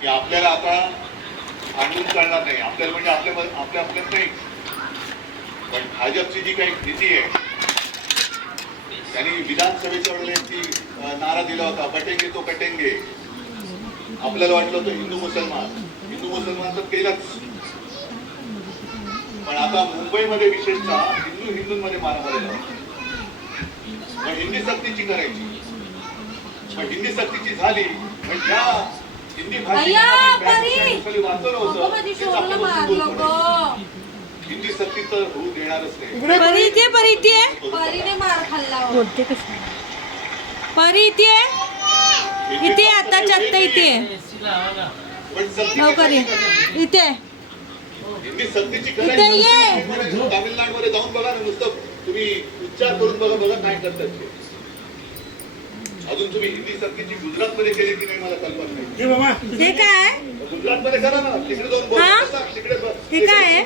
की आपल्याला आता आणून चालणार नाही, आपल्याला म्हणजे आपल्यात नाही. पण भाजपची जी काही नीती आहे, त्यांनी विधानसभेच्या वेळेला ती नारा दिला होता, बटेंगे तो कटेंगे. आपल्याला वाटलं होतं हिंदू मुसलमान तर केलंच. पण आता मुंबईमध्ये विशेषतः हिंदूंमध्ये मारामारी लावली. पण हिंदी सक्तीची करायची. पण हिंदी सक्तीची झाली, पण ज्या हिंदी भाषेला वाचवलं होतं हिंदी सक्ती तर होऊ देणारच नाही. परीने मार खाल्ला बोलते कसं परी इथे आताच्या आत्ता इथे नोकरी इथे हिंदी सक्तीची करायची. तामिळनाडूमध्ये जाऊन बघा ना, नुसतं तुम्ही उच्चार करून बघा काय करतात ते. अजून तुम्ही हिंदी सक्तीची गुजरातमध्ये केली की नाही मला कल्पना नाही. हे काय गुजरातमध्ये करा ना, तिकडे जाऊन बोला. तिकडे हे काय